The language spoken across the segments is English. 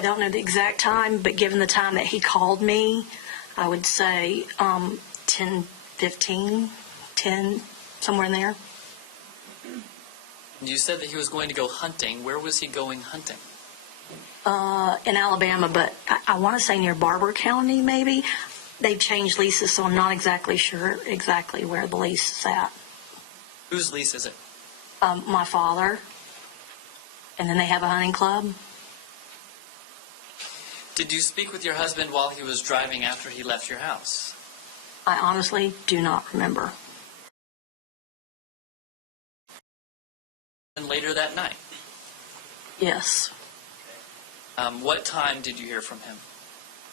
I don't know the exact time, but given the time that he called me, I would say 10:15, 10, somewhere in there. You said that he was going to go hunting. Where was he going hunting? In Alabama, but I want to say near Barber County, maybe. They've changed leases, so I'm not exactly sure exactly where the lease is at. Whose lease is it? My father. And then they have a hunting club. Did you speak with your husband while he was driving after he left your house? I honestly do not remember. And later that night? Yes. What time did you hear from him?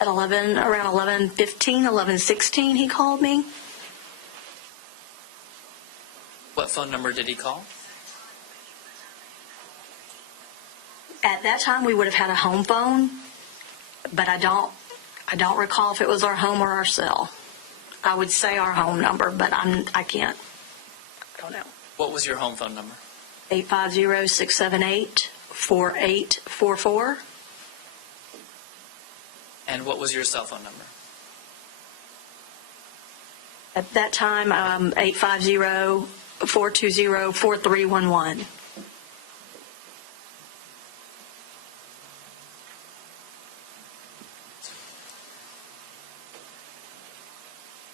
At around 11:15, 11:16, he called me. What phone number did he call? At that time, we would have had a home phone, but I don't recall if it was our home or our cell. I would say our home number, but I don't know. What was your home phone number? 850-678-4844. And what was your cell phone number? At that time, 850-420-4311.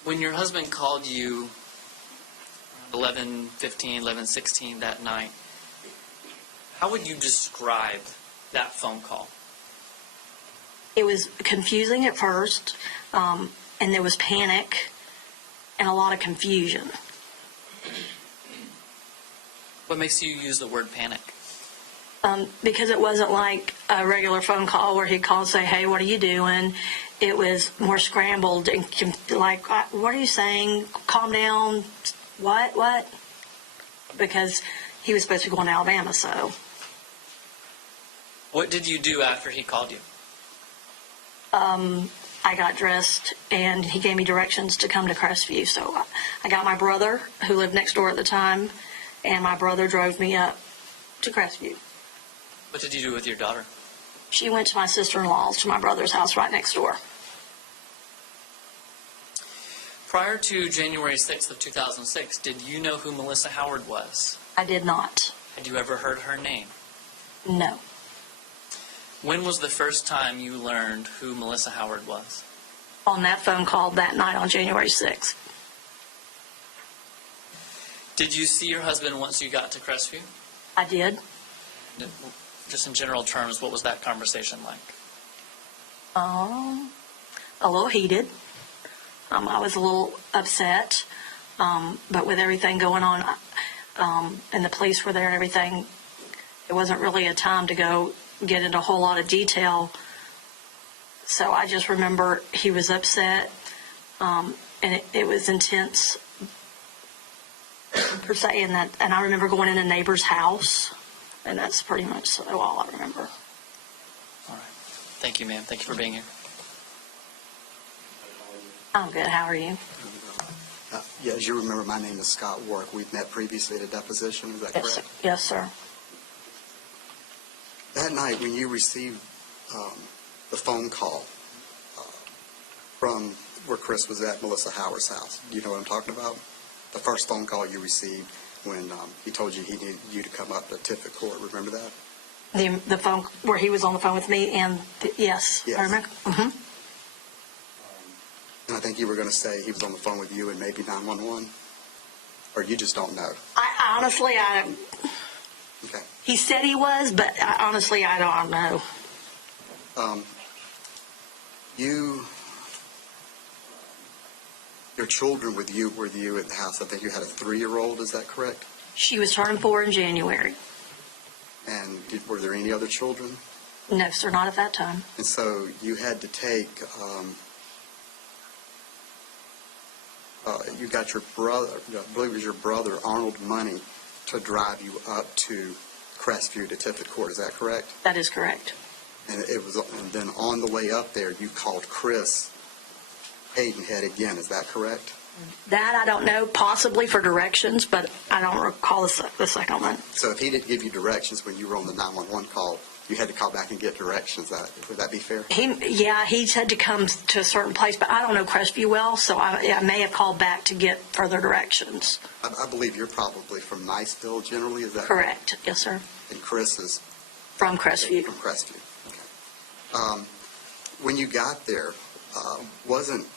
When your husband called you 11:15, 11:16 that night, how would you describe that phone call? It was confusing at first, and there was panic and a lot of confusion. What makes you use the word panic? Because it wasn't like a regular phone call where he'd call and say, "Hey, what are you doing?" It was more scrambled and like, "What are you saying? Calm down. What?" Because he was supposed to be going to Alabama, so. What did you do after he called you? I got dressed, and he gave me directions to come to Crestview. So I got my brother, who lived next door at the time, and my brother drove me up to Crestview. What did you do with your daughter? She went to my sister-in-law's, to my brother's house right next door. Prior to January 6th of 2006, did you know who Melissa Howard was? I did not. Had you ever heard her name? No. When was the first time you learned who Melissa Howard was? On that phone call that night on January 6th. Did you see your husband once you got to Crestview? I did. Just in general terms, what was that conversation like? A little heated. I was a little upset, but with everything going on, and the police were there and everything, it wasn't really a time to go get into a whole lot of detail. So I just remember he was upset, and it was intense per se, and I remember going in a neighbor's house, and that's pretty much all I remember. All right. Thank you, ma'am. Thank you for being here. I'm good. How are you? Yeah, as you remember, my name is Scott Warwick. We've met previously at a deposition. Is that correct? Yes, sir. That night when you received the phone call from where Chris was at Melissa Howard's house, do you know what I'm talking about? The first phone call you received when he told you he needed you to come up to Tiffin Court. Remember that? The phone where he was on the phone with me, and yes. I remember. Mm-hmm. And I think you were going to say he was on the phone with you and maybe 911, or you just don't know. I honestly. Okay. He said he was, but honestly, I don't know. Your children were with you at the house. I think you had a 3-year-old. Is that correct? She was turning 4 in January. And were there any other children? No, sir, not at that time. And so you had to take. You got your brother, I believe it was your brother, Arnold, money to drive you up to Crestview to Tiffin Court. Is that correct? That is correct. And then on the way up there, you called Chris Cadenhead again. Is that correct? That I don't know, possibly for directions, but I don't recall the second one. So if he didn't give you directions when you were on the 911 call, you had to call back and get directions. Would that be fair? He had to come to a certain place, but I don't know Crestview well, so I may have called back to get further directions. I believe you're probably from Niceville generally, is that Correct. Yes, sir. And Chris is From Crestview. from Crestview. Okay. When you got there, wasn't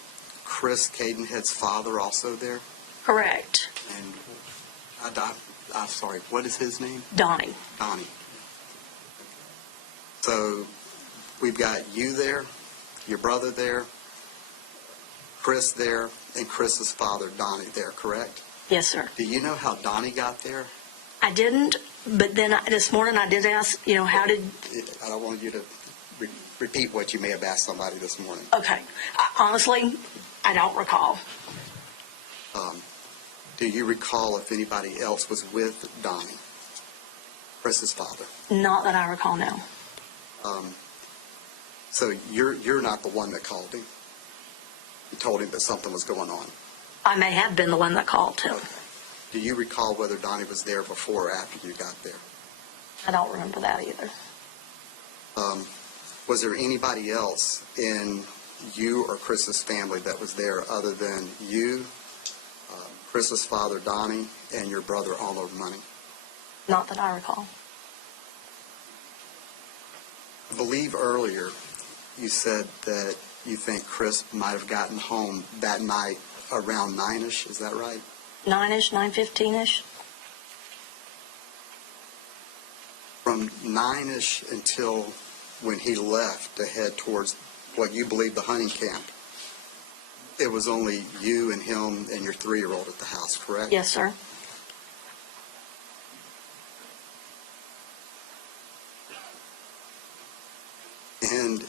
Chris Cadenhead's father also there? Correct. And I'm sorry, what is his name? Donnie. Donnie. So we've got you there, your brother there, Chris there, and Chris's father, Donnie, there, correct? Yes, sir. Do you know how Donnie got there? I didn't, but then this morning I did ask, how did... I don't want you to repeat what you may have asked somebody this morning. Okay. Honestly, I don't recall. Do you recall if anybody else was with Donnie, Chris's father? Not that I recall now. So you're not the one that called him? You told him that something was going on? I may have been the one that called him. Okay. Do you recall whether Donnie was there before or after you got there? I don't remember that either. Was there anybody else in you or Chris's family that was there other than you, Chris's father, Donnie, and your brother, all owed money? Not that I recall. I believe earlier you said that you think Chris might have gotten home that night around 9-ish. Is that right? 9-ish, 9:15-ish? From 9-ish until when he left to head towards what you believe the hunting camp, it was only you and him and your 3-year-old at the house, correct? Yes, sir. And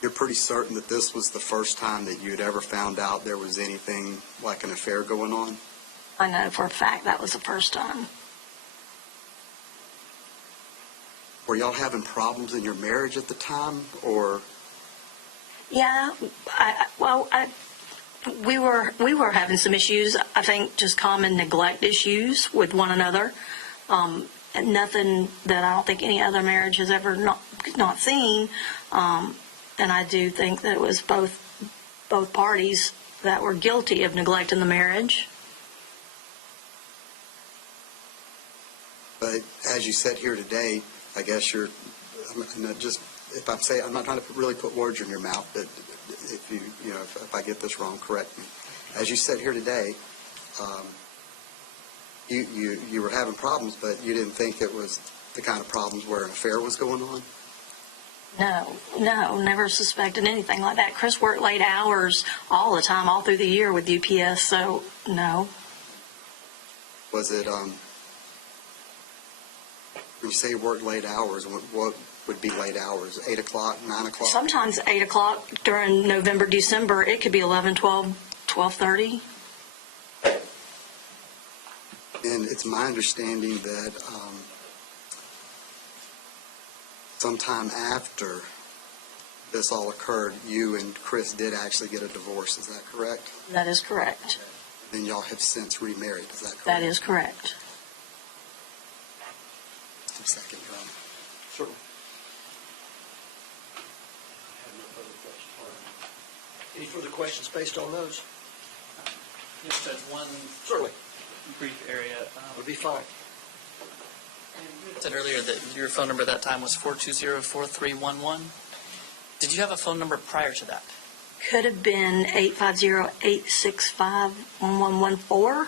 you're pretty certain that this was the first time that you'd ever found out there was anything like an affair going on? I know for a fact that was the first time. Were y'all having problems in your marriage at the time, or? Yeah, we were having some issues. I think just common neglect issues with one another. And nothing that I don't think any other marriage has ever not seen. And I do think that it was both parties that were guilty of neglecting the marriage. But as you said here today, I guess I'm not trying to really put words in your mouth, but if I get this wrong, correct me. As you said here today, you were having problems, but you didn't think it was the kind of problems where an affair was going on? No, never suspected anything like that. Chris worked late hours all the time, all through the year with UPS, so no. Was it, when you say work late hours, what would be late hours? 8 o'clock, 9 o'clock? Sometimes 8 o'clock during November, December. It could be 11, 12, 12:30. And it's my understanding that sometime after this all occurred, you and Chris did actually get a divorce. Is that correct? That is correct. Then y'all have since remarried. Is that correct? That is correct. Just a second, Your Honor. Certainly. I have no further questions. Any further questions based on those? Yes, Judge, one Certainly. brief area. Would be fine. You said earlier that your phone number at that time was 420-4311. Did you have a phone number prior to that? Could have been 850-865-1114.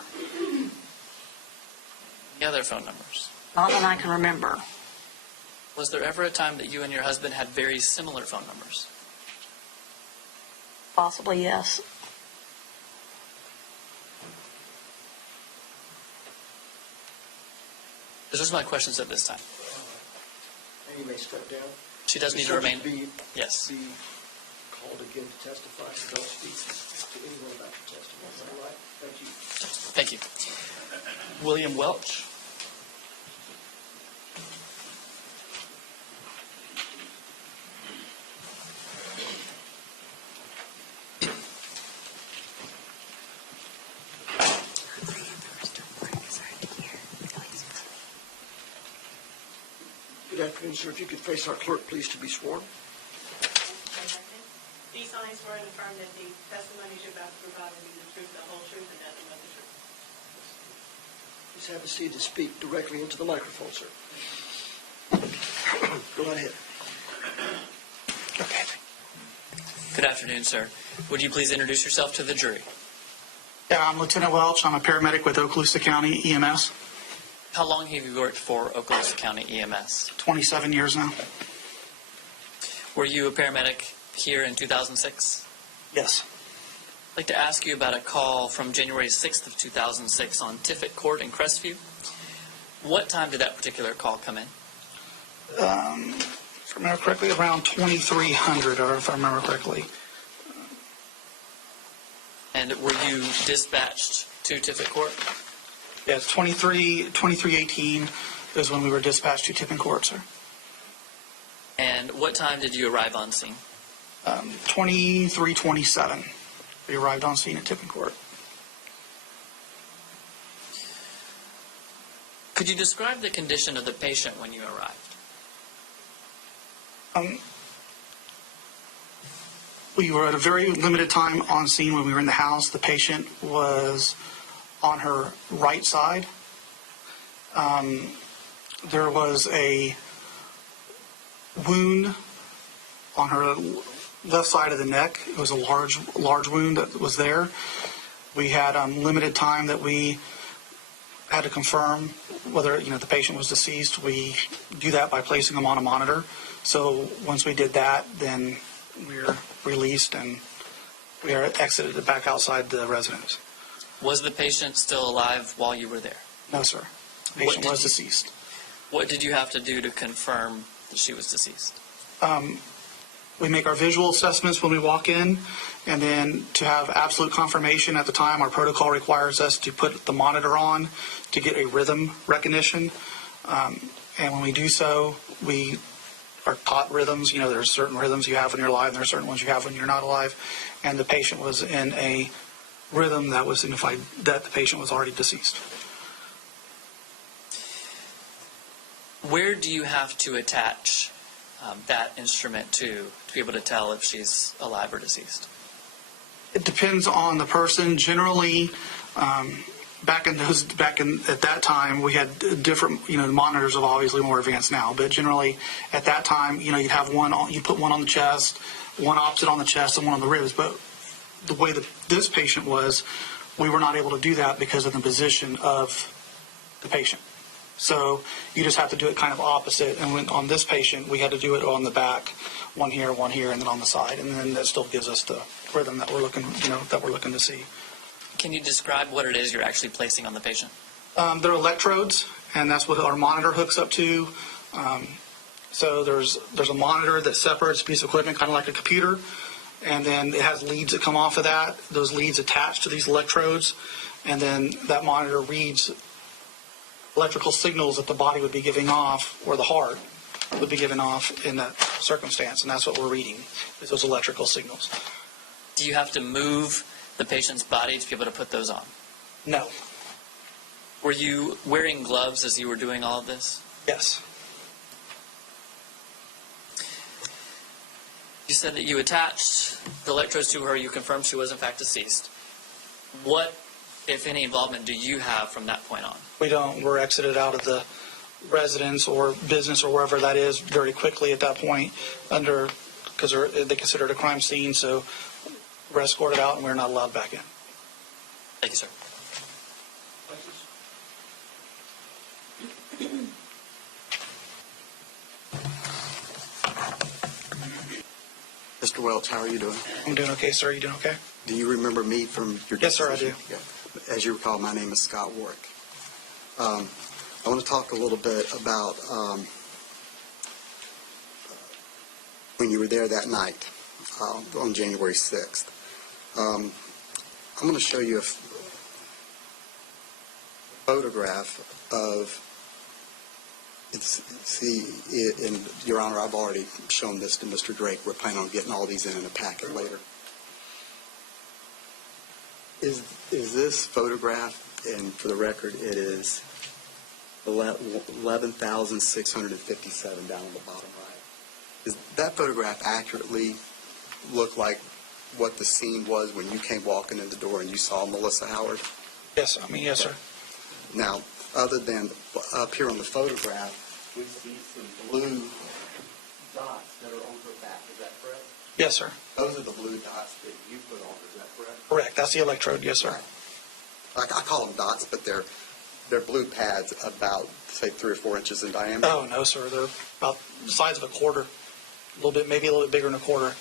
Any other phone numbers? Not that I can remember. Was there ever a time that you and your husband had very similar phone numbers? Possibly, yes. Those are my questions at this time. And you may step down. She does need to remain. Yes. Be called again to testify, so don't speak to anyone about your testimony. Is that all right? Thank you. Thank you. William Welch. afternoon, sir. If you could face our clerk, please, to be sworn. Do you solemnly swear and affirm that the testimony you're about to provide will be the truth, the whole truth, and nothing but the truth? Please have a seat to speak directly into the microphone, sir. Go right ahead. Okay. Good afternoon, sir. Would you please introduce yourself to the jury? Yeah, I'm Lieutenant Welch. I'm a paramedic with Okaloosa County EMS. How long have you worked for Okaloosa County EMS? 27 years now. Were you a paramedic here in 2006? Yes. I'd like to ask you about a call from January 6th of 2006 on Tiffett Court in Crestview. What time did that particular call come in? If I remember correctly, around 2300, or if I remember correctly. And were you dispatched to Tiffett Court? Yes, 2318 is when we were dispatched to Tippin Court, sir. And what time did you arrive on scene? 2327. We arrived on scene at Tippin Court. Could you describe the condition of the patient when you arrived? We were at a very limited time on scene when we were in the house. The patient was on her right side. There was a wound on her left side of the neck. It was a large wound that was there. We had limited time that we had to confirm whether the patient was deceased. We do that by placing them on a monitor. So once we did that, then we were released and we are exited back outside the residence. Was the patient still alive while you were there? No, sir. The patient was deceased. What did you have to do to confirm that she was deceased? We make our visual assessments when we walk in, and then to have absolute confirmation at the time, our protocol requires us to put the monitor on to get a rhythm recognition. And when we do so, we are taught rhythms. There's certain rhythms you have when you're alive, and there are certain ones you have when you're not alive. And the patient was in a rhythm that was signified that the patient was already deceased. Where do you have to attach that instrument to be able to tell if she's alive or deceased? It depends on the person. Generally, at that time, we had different. The monitors are obviously more advanced now, but generally at that time, you'd have one. You put one on the chest, one opposite on the chest, and one on the ribs. But the way that this patient was, we were not able to do that because of the position of the patient. So you just have to do it kind of opposite. And on this patient, we had to do it on the back, one here, and then on the side. And then that still gives us the rhythm that we're looking to see. Can you describe what it is you're actually placing on the patient? They're electrodes, and that's what our monitor hooks up to. So there's a monitor that separates a piece of equipment, kind of like a computer, and then it has leads that come off of that. Those leads attach to these electrodes, and then that monitor reads electrical signals that the body would be giving off, or the heart would be giving off in that circumstance, and that's what we're reading, is those electrical signals. Do you have to move the patient's body to be able to put those on? No. Were you wearing gloves as you were doing all of this? Yes. You said that you attached the electrodes to her. You confirmed she was in fact deceased. What, if any, involvement do you have from that point on? We don't. We're exited out of the residence or business or wherever that is very quickly at that point, because they consider it a crime scene. So we're escorted out and we're not allowed back in. Thank you, sir. Mr. Welch, how are you doing? I'm doing okay, sir. You doing okay? Do you remember me from your Yes, sir, I decision? do. Yeah. As you recall, my name is Scott Warwick. I want to talk a little bit about when you were there that night on January 6th. I'm going to show you a photograph of, and Your Honor, I've already shown this to Mr. Drake. We're planning on getting all these in a packet later. Is this photograph, and for the record, it is 11,657 down on the bottom right. Does that photograph accurately look like what the scene was when you came walking in the door and you saw Melissa Howard? Yes, yes, sir. Now, other than up here on the photograph, we see some blue dots that are on her back. Is that correct? Yes, sir. Those are the blue dots that you put on her. Is that correct? Correct. That's the electrode. Yes, sir. I call them dots, but they're blue pads about, say, 3 or 4 inches in diameter. Oh, no, sir. They're about the size of a quarter. Maybe a little bit bigger than a quarter.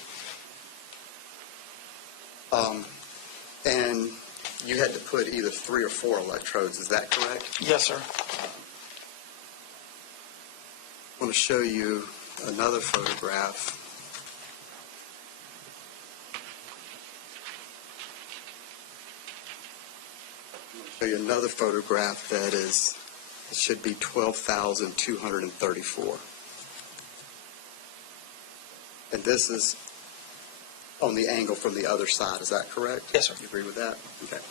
And you had to put either 3 or 4 electrodes. Is that correct? Yes, sir. I want to show you another photograph. Show you another photograph that is, it should be 12,234. And this is on the angle from the other side. Is that correct? Yes, sir. You agree with that? Okay.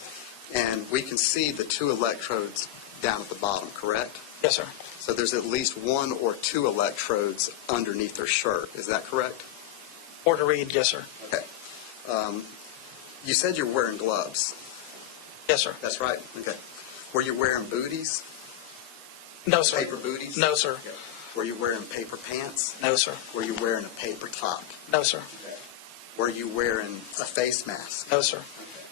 And we can see the 2 electrodes down at the bottom, correct? Yes, sir. So there's at least 1 or 2 electrodes underneath her shirt. Is that correct? Or to read. Yes, sir. Okay. You said you're wearing gloves. Yes, sir. That's right. Okay. Were you wearing booties? No, sir. Paper booties? No, sir. Okay. Were you wearing paper pants? No, sir. Were you wearing a paper top? No, sir. Okay. Were you wearing a face mask? No, sir. Okay.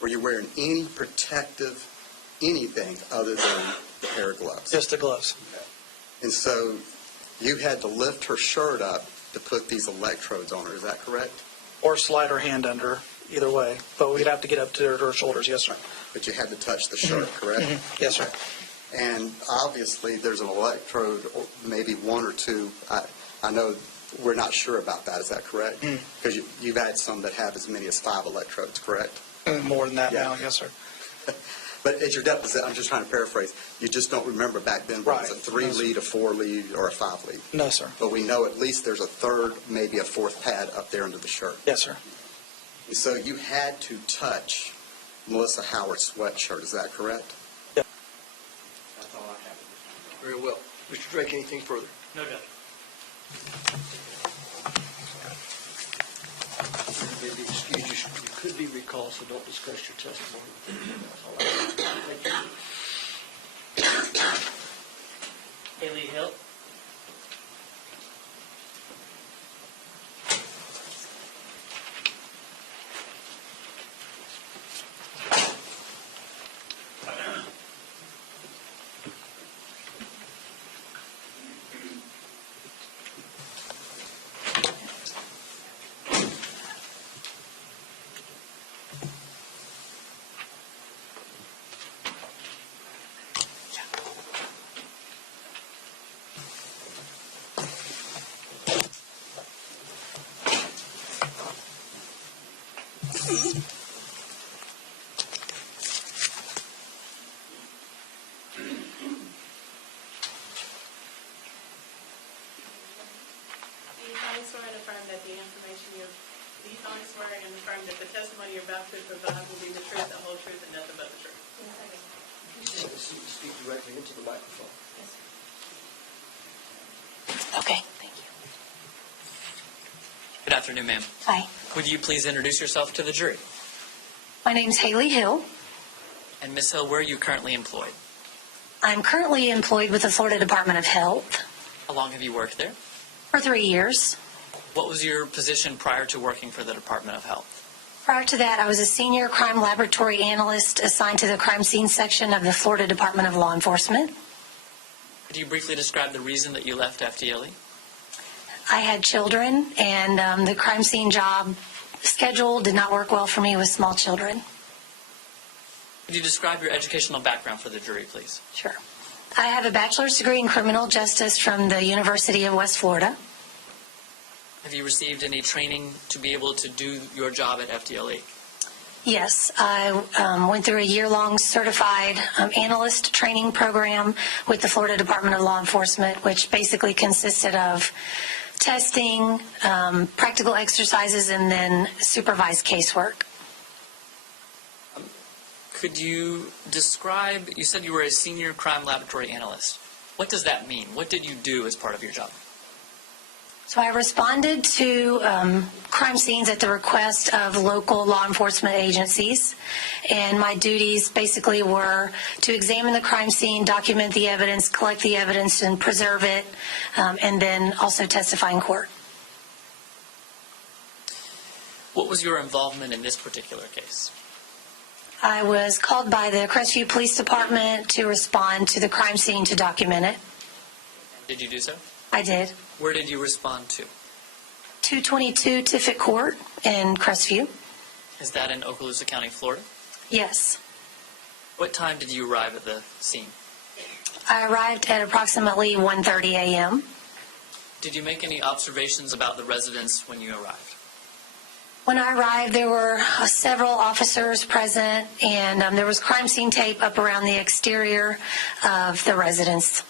Were you wearing any protective anything other than the pair of gloves? Just the gloves. Okay. And so you had to lift her shirt up to put these electrodes on her. Is that correct? Or slide her hand under, either way. But we'd have to get up to her shoulders. Yes, sir. But you had to touch the shirt, correct? Yes, sir. And obviously, there's an electrode, or maybe 1 or 2. I know we're not sure about that. Is that correct? Because you've had some that have as many as 5 electrodes, correct? More than that Yeah. now. Yes, sir. But at your deposition, I'm just trying to paraphrase, you just don't remember back then whether it was a Right. 3-lead, a 4-lead, or a 5-lead. No, sir. But we know at least there's a 3rd, maybe a 4th pad up there under the shirt. Yes, sir. So you had to touch Melissa Howard's sweatshirt. Is that correct? Yeah. That's all I have. Very well. Mr. Drake, anything further? No doubt. Excuse you could be recalled, so don't discuss your testimony. That's all I have. Thank you. Haley Hill. Do you solemnly swear and affirm that the information you, do you solemnly swear and affirm that the testimony you're about to provide will be the truth, the whole truth, and nothing but the truth? Speak directly into the microphone. Okay, thank you. Good afternoon, ma'am. Hi, Would you please introduce yourself to the jury? my name's Haley Hill. And Ms. Hill, where are you currently employed? I'm currently employed with the Florida Department of Health How long have you worked there? for 3 years. What was your position prior to working for the Department of Health? Prior to that, I was a senior crime laboratory analyst assigned to the crime scene section of the Florida Department of Law Enforcement. Could you briefly describe the reason that you left FDLE? I had children, and the crime scene job schedule did not work well for me with small children. Could you describe your educational background for the jury, please? Sure. I have a bachelor's degree in criminal justice from the University of West Florida. Have you received any training to be able to do your job at FDLE? Yes, I went through a year-long certified analyst training program with the Florida Department of Law Enforcement, which basically consisted of testing, practical exercises, and then supervised casework. Could you describe, you said you were a senior crime laboratory analyst. What does that mean? What did you do as part of your job? So I responded to crime scenes at the request of local law enforcement agencies, and my duties basically were to examine the crime scene, document the evidence, collect the evidence, and preserve it, and then also testify in court. What was your involvement in this particular case? I was called by the Crestview Police Department to respond to the crime scene to document it. Did you do so? I did. Where did you respond to? 222 Tiffit Court in Crestview. Is that in Okaloosa County, Florida? Yes. What time did you arrive at the scene? I arrived at approximately 1:30 a.m. Did you make any observations about the residents when you arrived? When I arrived, there were several officers present, and there was crime scene tape up around the exterior of the residence.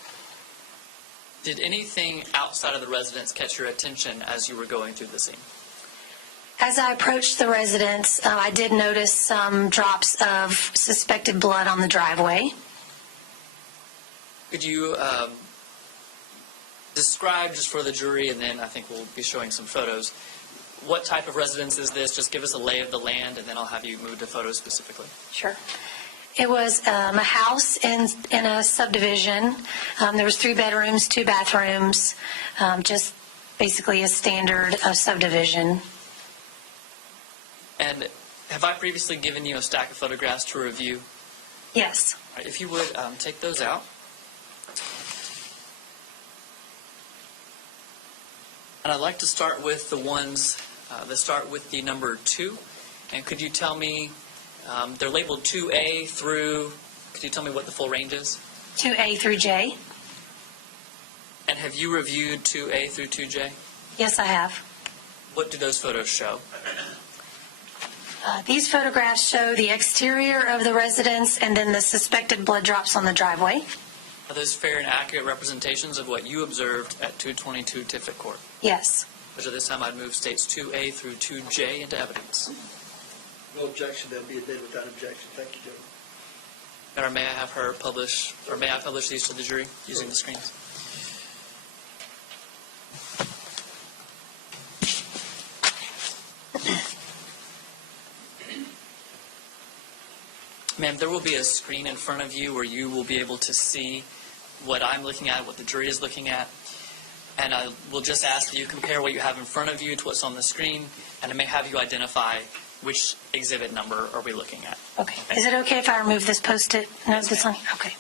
Did anything outside of the residence catch your attention as you were going through the scene? As I approached the residence, I did notice some drops of suspected blood on the driveway. Could you describe, just for the jury, and then I think we'll be showing some photos, what type of residence is this? Just give us a lay of the land, and then I'll have you move to photos specifically. Sure. It was a house in a subdivision. There was 3 bedrooms, 2 bathrooms, just basically a standard subdivision. And have I previously given you a stack of photographs to review? Yes. All right, if you would, take those out. And I'd like to start with the ones that start with the number 2. And could you tell me, they're labeled 2A through, could you tell me what the full range is? 2A through J. And have you reviewed 2A through 2J? Yes, I have. What do those photos show? These photographs show the exterior of the residence and then the suspected blood drops on the driveway. Are those fair and accurate representations of what you observed at 222 Tiffit Court? Yes. Which at this time I'd move states 2A through 2J into evidence. No objection, that'll be a day without objection. Thank you, gentlemen. Mayor, may I have her publish, or may I publish these to the jury using the screens? Ma'am, there will be a screen in front of you where you will be able to see what I'm looking at, what the jury is looking at. And I will just ask that you compare what you have in front of you to what's on the screen, and I may have you identify which exhibit number are we looking at. Okay. Is it okay if I remove this Post-it note that's on? Okay.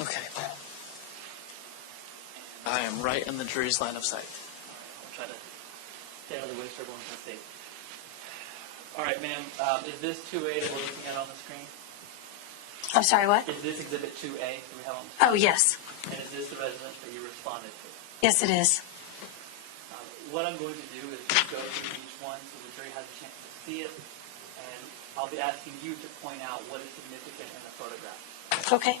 Okay. I am right in the jury's line of sight. I'll try to stay out of the way so everyone can see. All right, ma'am, is this 2A that we're looking at on the screen? I'm sorry, what? Is this exhibit 2A that we have on the Oh, yes. screen? And is this the residence that you responded to? Yes, it is. What I'm going to do is just go through each one so the jury has a chance to see it, and I'll be asking you to point out what is significant in the photograph. Okay.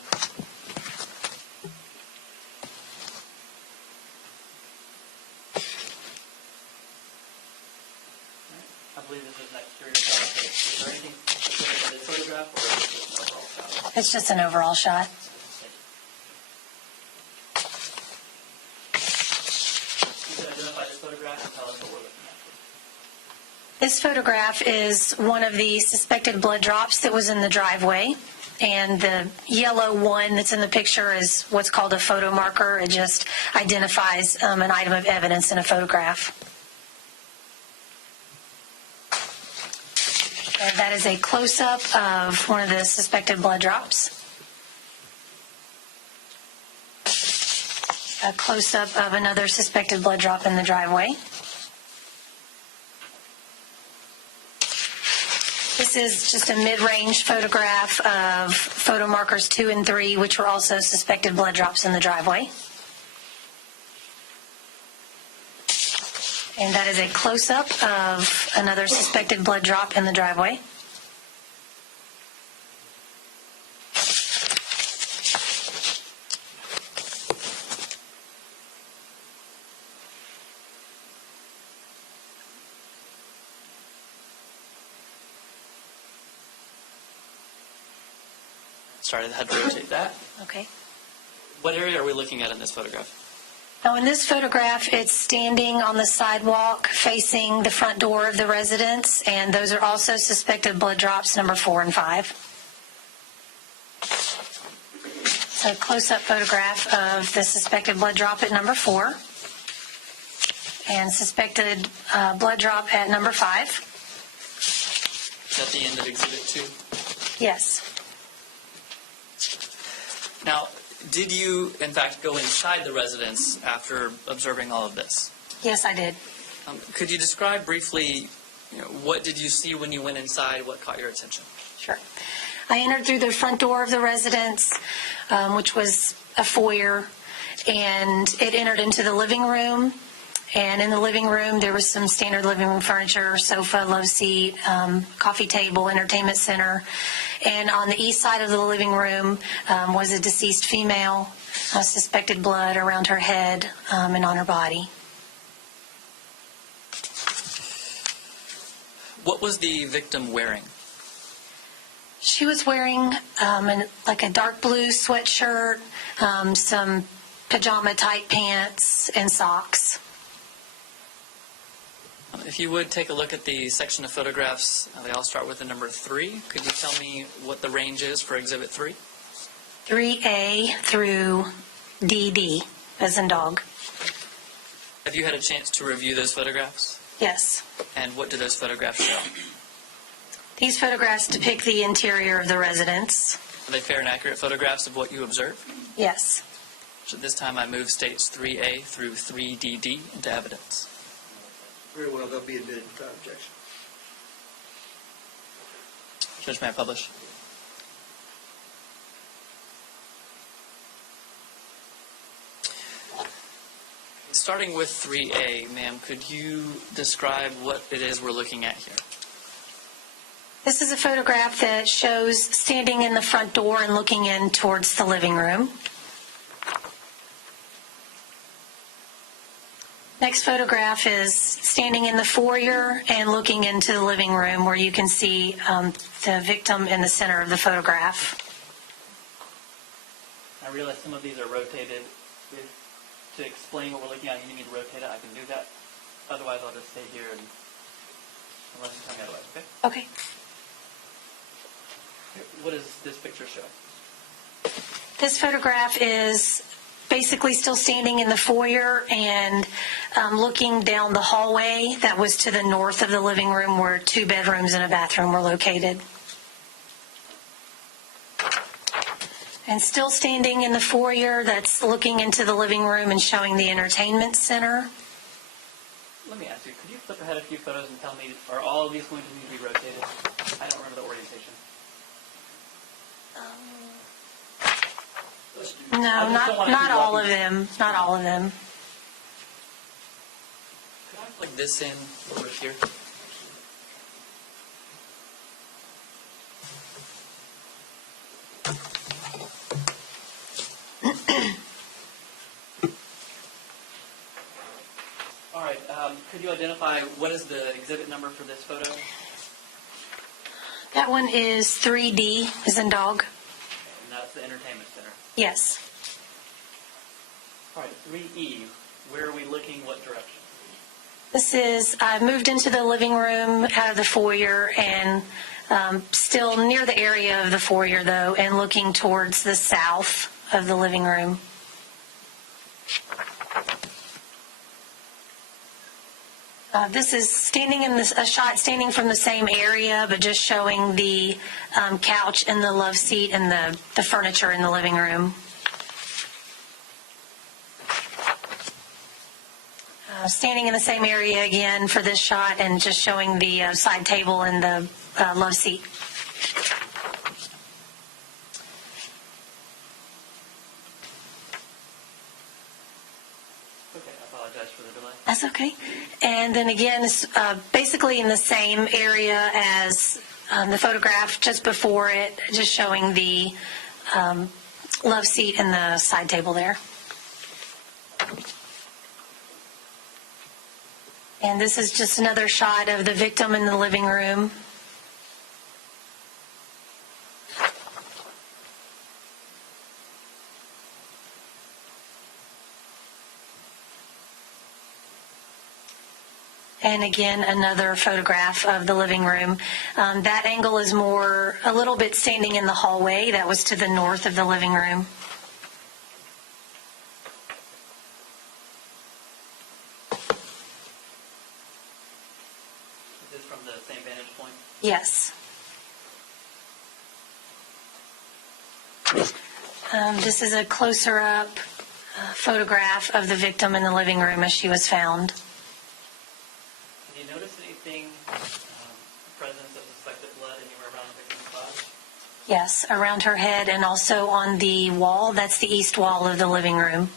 I believe this is an exterior shot. Is there anything specific in this photograph, or is this an overall shot? It's just an overall shot. You can identify this photograph and tell us what we're looking at. This photograph is one of the suspected blood drops that was in the driveway. And the yellow one that's in the picture is what's called a photo marker. It just identifies an item of evidence in a photograph. And that is a close-up of one of the suspected blood drops. A close-up of another suspected blood drop in the driveway. This is just a mid-range photograph of photo markers 2 and 3, which were also suspected blood drops in the driveway. And that is a close-up of another suspected blood drop in the driveway. Sorry, I had to rotate that. Okay. What area are we looking at in this photograph? Now, in this photograph, it's standing on the sidewalk facing the front door of the residence, and those are also suspected blood drops number 4 and 5. So close-up photograph of the suspected blood drop at number 4 and suspected blood drop at number 5. Is that the end of Exhibit 2? Yes. Now, did you, in fact, go inside the residence after observing all of this? Yes, I did. Could you describe briefly, what did you see when you went inside? What caught your attention? Sure. I entered through the front door of the residence, which was a foyer, and it entered into the living room. And in the living room, there was some standard living room furniture, sofa, love seat, coffee table, entertainment center. And on the east side of the living room was a deceased female, suspected blood around her head and on her body. What was the victim wearing? She was wearing like a dark blue sweatshirt, some pajama-type pants, and socks. If you would take a look at the section of photographs, they all start with the number 3. Could you tell me what the range is for Exhibit 3? 3A through DD, as in dog. Have you had a chance to review those photographs? Yes. And what do those photographs show? These photographs depict the interior of the residence. Are they fair and accurate photographs of what you observed? Yes. So this time I move states 3A through 3DD into evidence. Very well, they'll be admitted without objection. Judge, may I publish? Starting with 3A, ma'am, could you describe what it is we're looking at here? This is a photograph that shows standing in the front door and looking in towards the living room. Next photograph is standing in the foyer and looking into the living room where you can see the victim in the center of the photograph. I realize some of these are rotated. To explain what we're looking at, you need me to rotate it. I can do that. Otherwise, I'll just stay here unless you tell me otherwise, okay? Okay. What does this picture show? This photograph is basically still standing in the foyer and looking down the hallway that was to the north of the living room where 2 bedrooms and a bathroom were located. And still standing in the foyer that's looking into the living room and showing the entertainment center. Let me ask you, could you flip ahead a few photos and tell me, are all of these going to need to be rotated? I don't remember the orientation. No, not all of them. Not all of them. Could I plug this in over here? All right, could you identify what is the exhibit number for this photo? That one is 3D, as in dog. And that's the entertainment center. Yes. All right, 3E, where are we looking, what direction? This is, I moved into the living room out of the foyer and still near the area of the foyer, though, and looking towards the south of the living room. This is standing in a shot standing from the same area, but just showing the couch and the love seat and the furniture in the living room. Standing in the same area again for this shot and just showing the side table and the love seat. Okay, I apologize for the delay. That's okay. And then again, it's basically in the same area as the photograph just before it, just showing the love seat and the side table there. And this is just another shot of the victim in the living room. And again, another photograph of the living room. That angle is more, a little bit standing in the hallway. That was to the north of the living room. Is this from the same vantage point? Yes. This is a closer up photograph of the victim in the living room as she was found. Did you notice anything, presence of suspected blood anywhere around the victim's body? Yes, around her head and also on the wall. That's the east wall of the living room.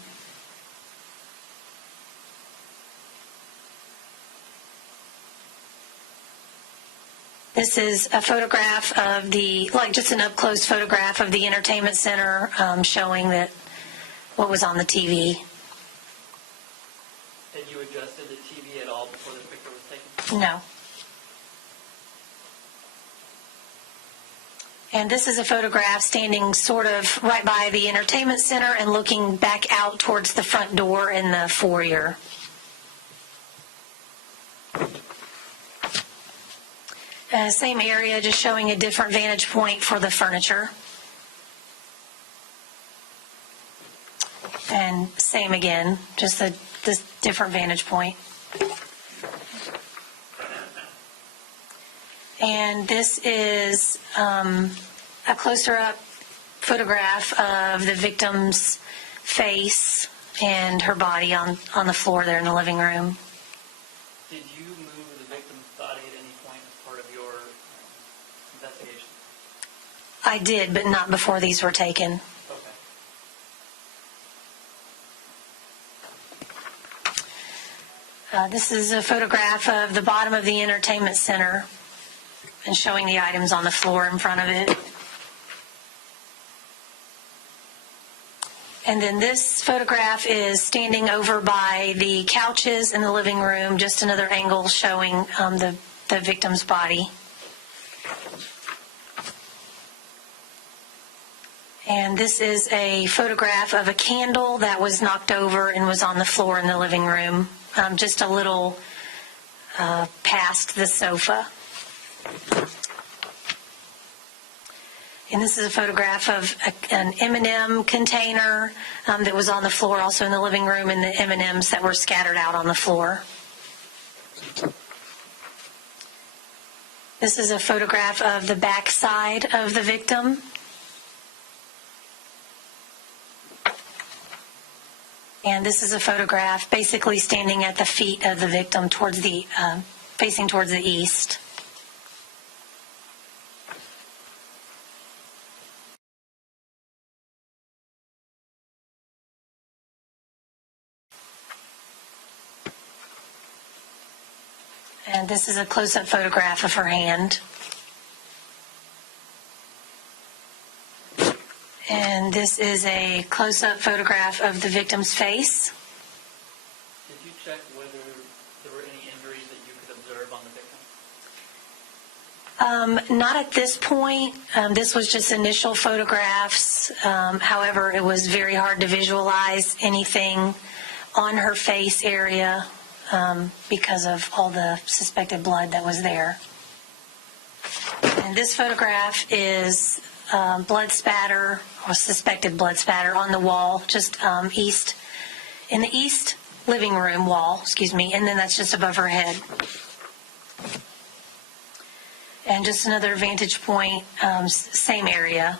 This is a photograph of just an up-close photograph of the entertainment center, showing that what was on the TV. Had you adjusted the TV at all before the picture was taken? No. And this is a photograph standing sort of right by the entertainment center and looking back out towards the front door in the foyer. Same area, just showing a different vantage point for the furniture. And same again, just this different vantage point. And this is a closer up photograph of the victim's face and her body on the floor there in the living room. Did you move the victim's body at any point as part of your investigation? I did, but not before these were taken. Okay. This is a photograph of the bottom of the entertainment center and showing the items on the floor in front of it. And then this photograph is standing over by the couches in the living room, just another angle showing the victim's body. And this is a photograph of a candle that was knocked over and was on the floor in the living room, just a little past the sofa. And this is a photograph of an M&M container that was on the floor also in the living room, and the M&Ms that were scattered out on the floor. This is a photograph of the back side of the victim. And this is a photograph basically standing at the feet of the victim facing towards the east. And this is a close-up photograph of her hand. And this is a close-up photograph of the victim's face. Did you check whether there were any injuries that you could observe on the victim? Not at this point. This was just initial photographs. However, it was very hard to visualize anything on her face area because of all the suspected blood that was there. And this photograph is blood spatter or suspected blood spatter on the wall, just in the east living room wall, and then that's just above her head. And just another vantage point, same area.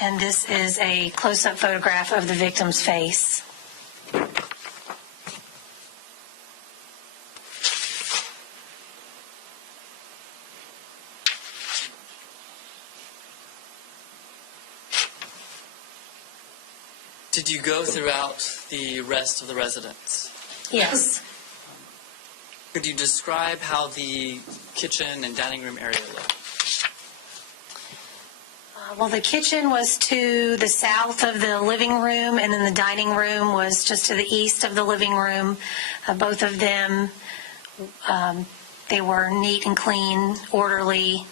And this is a close-up photograph of the victim's face. Did you go throughout the rest of the residence? Yes. Could you describe how the kitchen and dining room area looked? Well, the kitchen was to the south of the living room, and then the dining room was just to the east of the living room. Both of them, they were neat and clean, orderly,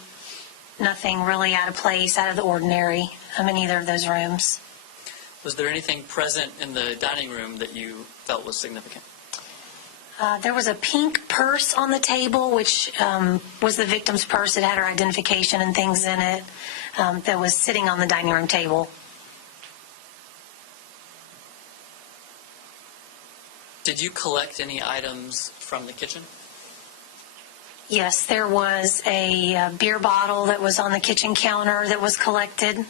nothing really out of place, out of the ordinary in either of those rooms. Was there anything present in the dining room that you felt was significant? There was a pink purse on the table, which was the victim's purse. It had her identification and things in it that was sitting on the dining room table. Did you collect any items from the kitchen? Yes, there was a beer bottle that was on the kitchen counter that was collected.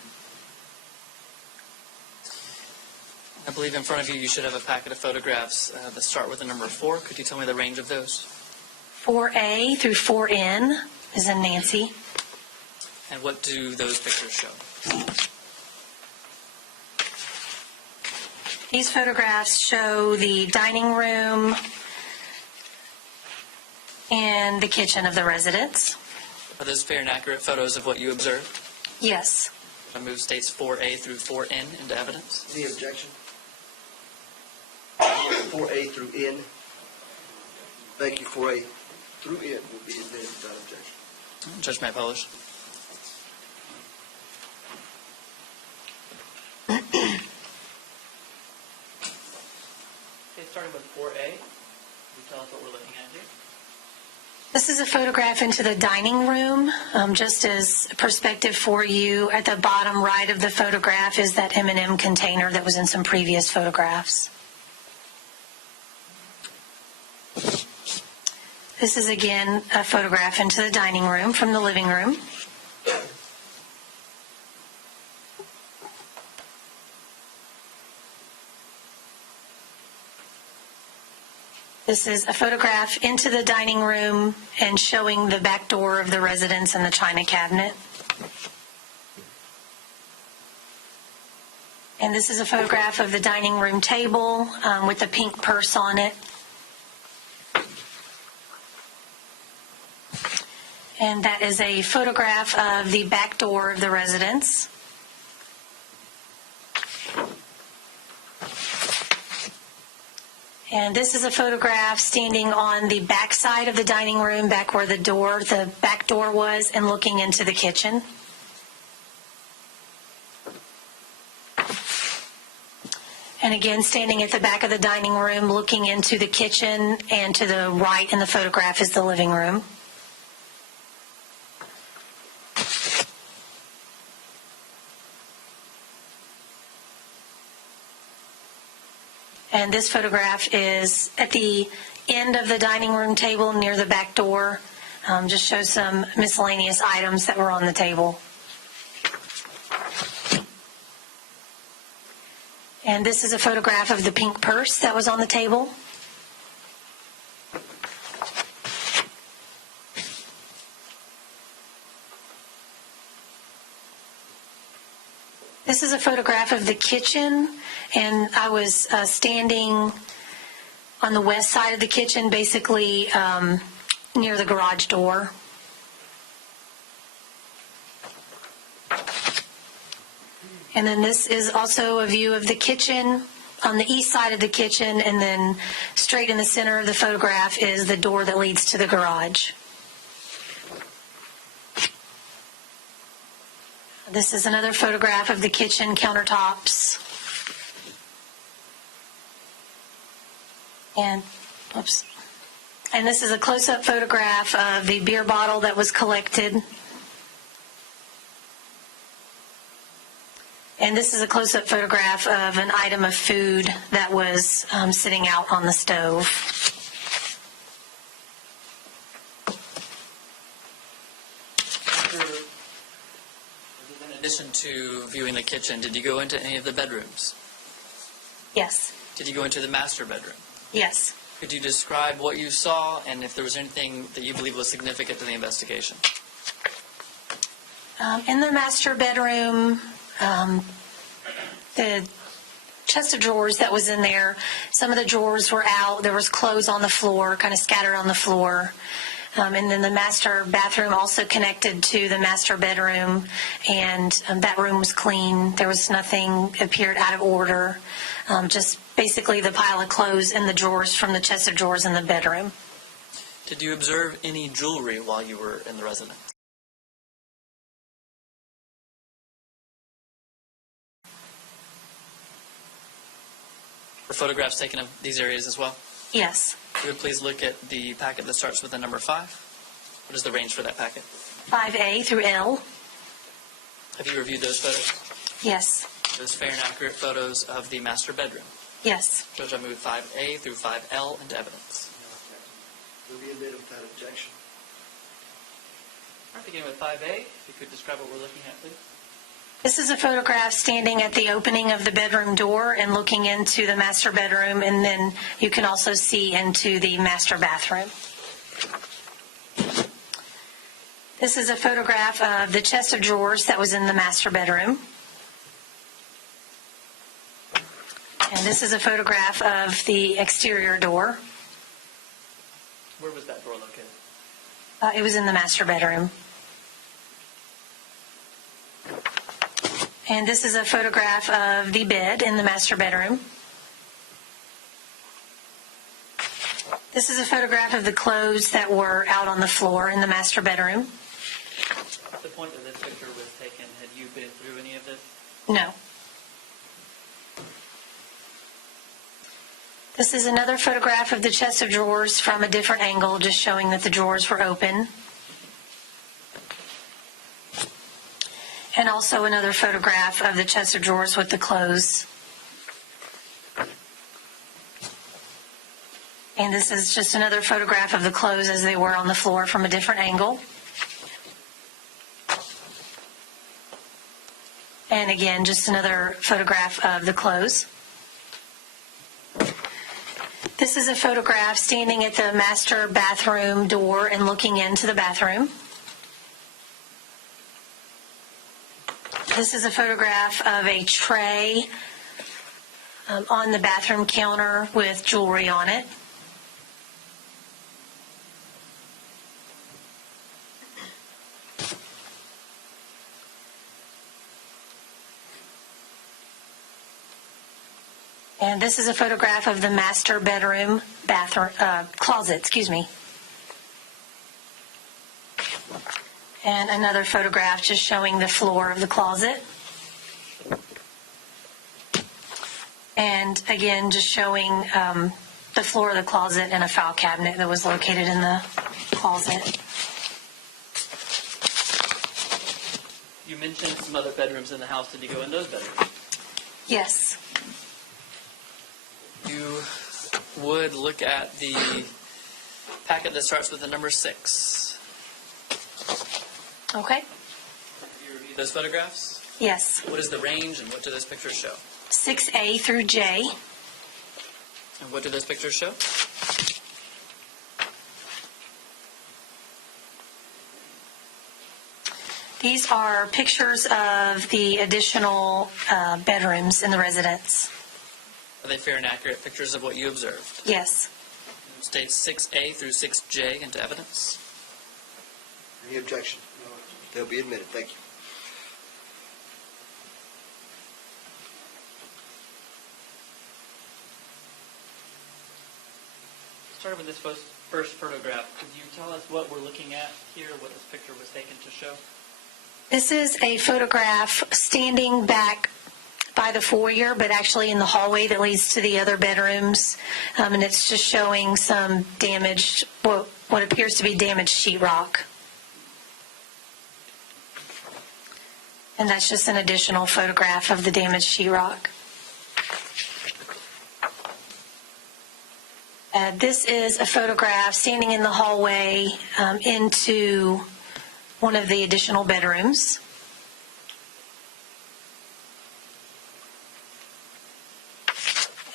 I believe in front of you, you should have a packet of photographs that start with the number 4. Could you tell me the range of those? 4A through 4N is in Nancy. And what do those pictures show? These photographs show the dining room and the kitchen of the residence. Are those fair and accurate photos of what you observed? Yes. I move states 4A through 4N into evidence. Any objection? 4A through N. Thank you. 4A through N will be admitted without objection. Judge may publish. Okay, starting with 4A, can you tell us what we're looking at here? This is a photograph into the dining room. Just as perspective for you, at the bottom right of the photograph is that M&M container that was in some previous photographs. This is again a photograph into the dining room from the living room. This is a photograph into the dining room and showing the back door of the residence and the china cabinet. And this is a photograph of the dining room table with the pink purse on it. And that is a photograph of the back door of the residence. And this is a photograph standing on the back side of the dining room, back where the back door was, and looking into the kitchen. And again, standing at the back of the dining room, looking into the kitchen, and to the right in the photograph is the living room. And this photograph is at the end of the dining room table near the back door. Just shows some miscellaneous items that were on the table. And this is a photograph of the pink purse that was on the table. This is a photograph of the kitchen, and I was standing on the west side of the kitchen, basically near the garage door. And then this is also a view of the kitchen on the east side of the kitchen, and then straight in the center of the photograph is the door that leads to the garage. This is another photograph of the kitchen countertops. And this is a close-up photograph of the beer bottle that was collected. And this is a close-up photograph of an item of food that was sitting out on the stove. In addition to viewing the kitchen, did you go into any of the bedrooms? Yes. Did you go into the master bedroom? Yes. Could you describe what you saw and if there was anything that you believe was significant to the investigation? In the master bedroom, the chest of drawers that was in there, some of the drawers were out. There was clothes on the floor, kind of scattered on the floor. And then the master bathroom also connected to the master bedroom, and that room was clean. There was nothing appeared out of order, just basically the pile of clothes in the drawers from the chest of drawers in the bedroom. Did you observe any jewelry while you were in the residence? Were photographs taken of these areas as well? Yes. If you would please look at the packet that starts with the number 5. What is the range for that packet? 5A through L. Have you reviewed those photos? Yes. Those fair and accurate photos of the master bedroom. Yes. Judge, I move 5A through 5L into evidence. Will be admitted without objection. All right, beginning with 5A, if you could describe what we're looking at, please. This is a photograph standing at the opening of the bedroom door and looking into the master bedroom, and then you can also see into the master bathroom. This is a photograph of the chest of drawers that was in the master bedroom. And this is a photograph of the exterior door. Where was that door located? It was in the master bedroom. And this is a photograph of the bed in the master bedroom. This is a photograph of the clothes that were out on the floor in the master bedroom. At the point that this picture was taken, had you been through any of this? No. This is another photograph of the chest of drawers from a different angle, just showing that the drawers were open. And also another photograph of the chest of drawers with the clothes. And this is just another photograph of the clothes as they were on the floor from a different angle. And again, just another photograph of the clothes. This is a photograph standing at the master bathroom door and looking into the bathroom. This is a photograph of a tray on the bathroom counter with jewelry on it. And this is a photograph of the master bedroom closet, And another photograph just showing the floor of the closet. And again, just showing the floor of the closet and a file cabinet that was located in the closet. You mentioned some other bedrooms in the house. Did you go in those bedrooms? Yes. You would look at the packet that starts with the number 6. Okay. You reviewed those photographs? Yes. What is the range and what do those pictures show? 6A through J. And what do those pictures show? These are pictures of the additional bedrooms in the residence. Are they fair and accurate pictures of what you observed? Yes. State 6A through 6J into evidence. Any objection? They'll be admitted. Thank you. Starting with this first photograph, could you tell us what we're looking at here, what this picture was taken to show? This is a photograph standing back by the foyer, but actually in the hallway that leads to the other bedrooms. And it's just showing some damaged, what appears to be damaged sheetrock. And that's just an additional photograph of the damaged sheetrock. This is a photograph standing in the hallway into one of the additional bedrooms.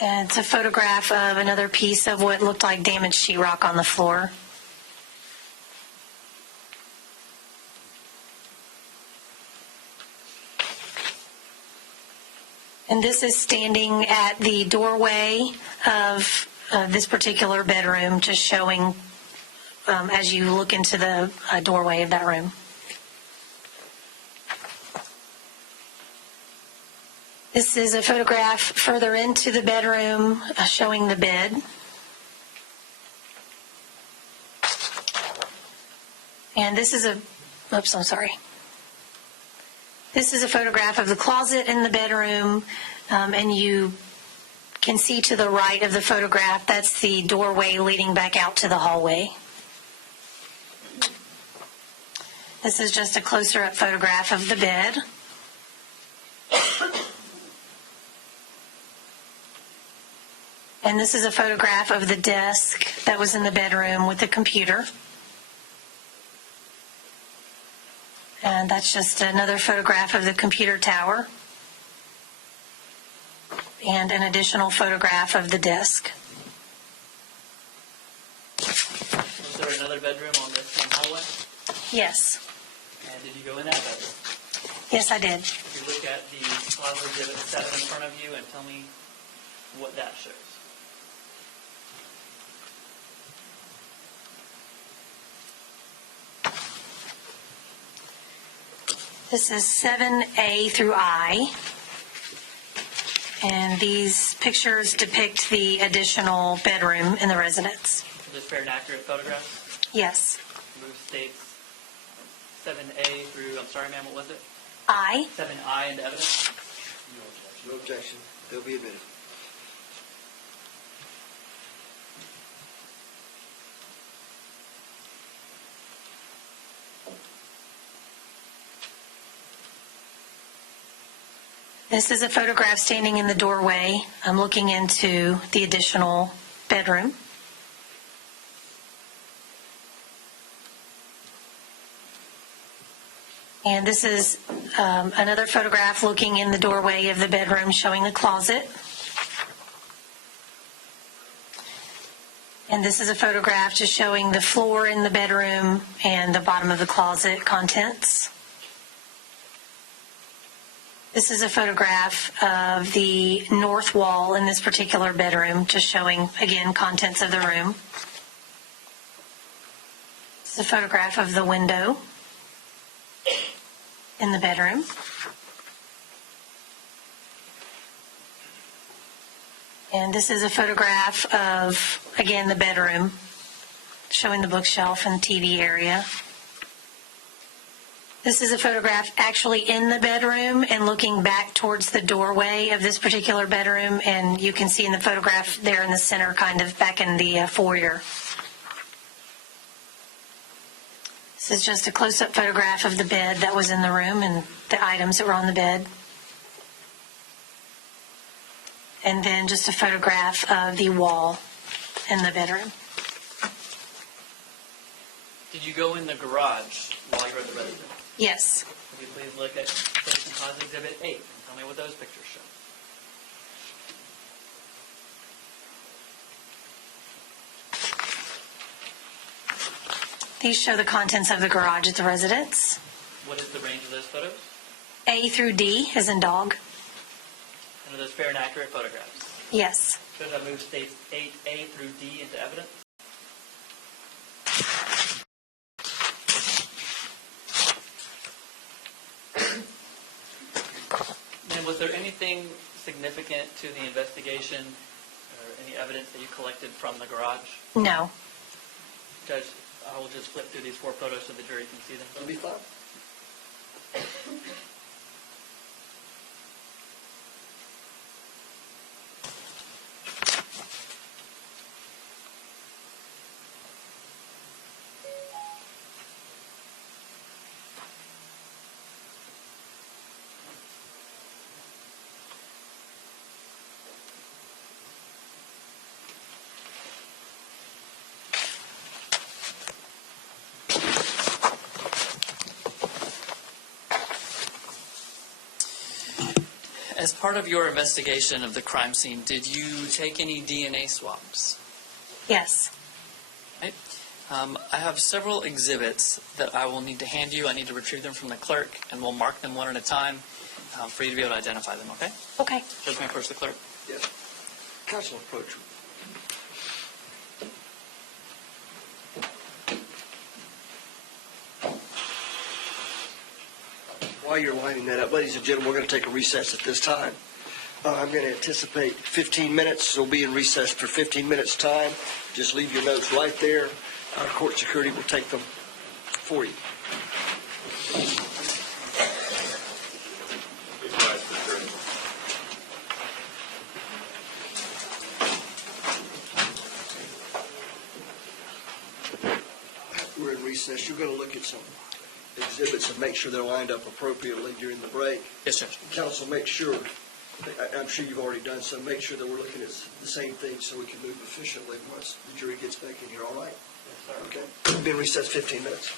And it's a photograph of another piece of what looked like damaged sheetrock on the floor. And this is standing at the doorway of this particular bedroom, just showing as you look into the doorway of that room. This is a photograph further into the bedroom showing the bed. And this is This is a photograph of the closet in the bedroom, and you can see to the right of the photograph, that's the doorway leading back out to the hallway. This is just a closer-up photograph of the bed. And this is a photograph of the desk that was in the bedroom with the computer. And that's just another photograph of the computer tower. And an additional photograph of the desk. Was there another bedroom on this same hallway? Yes. And did you go in that bedroom? Yes, I did. If you look at the Plaza Exhibit 7 in front of you and tell me what that shows. This is 7A through I. And these pictures depict the additional bedroom in the residence. Is this fair and accurate photograph? Yes. Move states 7A through, I'm sorry ma'am, what was it? I. 7I into evidence? No objection. They'll be admitted. This is a photograph standing in the doorway. I'm looking into the additional bedroom. And this is another photograph looking in the doorway of the bedroom showing the closet. And this is a photograph just showing the floor in the bedroom and the bottom of the closet contents. This is a photograph of the north wall in this particular bedroom, just showing, again, contents of the room. This is a photograph of the window in the bedroom. And this is a photograph of, again, the bedroom, showing the bookshelf and TV area. This is a photograph actually in the bedroom and looking back towards the doorway of this particular bedroom, and you can see in the photograph there in the center, kind of back in the foyer. This is just a close-up photograph of the bed that was in the room and the items that were on the bed. And then just a photograph of the wall in the bedroom. Did you go in the garage while you were at the residence? Yes. Could you please look at Station Plaza Exhibit 8 and tell me what those pictures show? These show the contents of the garage at the residence. What is the range of those photos? A through D, as in dog. And are those fair and accurate photographs? Yes. Should I move states 8A through D into evidence? And was there anything significant to the investigation or any evidence that you collected from the garage? No. Judge, I will just flip through these 4 photos so the jury can see them. That'll be fine. As part of your investigation of the crime scene, did you take any DNA swabs? Yes. Right. I have several exhibits that I will need to hand you. I need to retrieve them from the clerk, and we'll mark them one at a time for you to be able to identify them, okay? Okay. Judge, may I approach the clerk? Yes. Counsel, approach. While you're lining that up, ladies and gentlemen, we're going to take a recess at this time. I'm going to anticipate 15 minutes, so we'll be in recess for 15 minutes' time. Just leave your notes right there. Our court security will take them for you. recess, you're going to look at some exhibits and make sure they're lined up appropriately during the break. Yes, sir. Council, make sure, I'm sure you've already done so, make sure that we're looking at the same thing so we can move efficiently once the jury gets back in here, all right? Okay. We'll be in recess 15 minutes.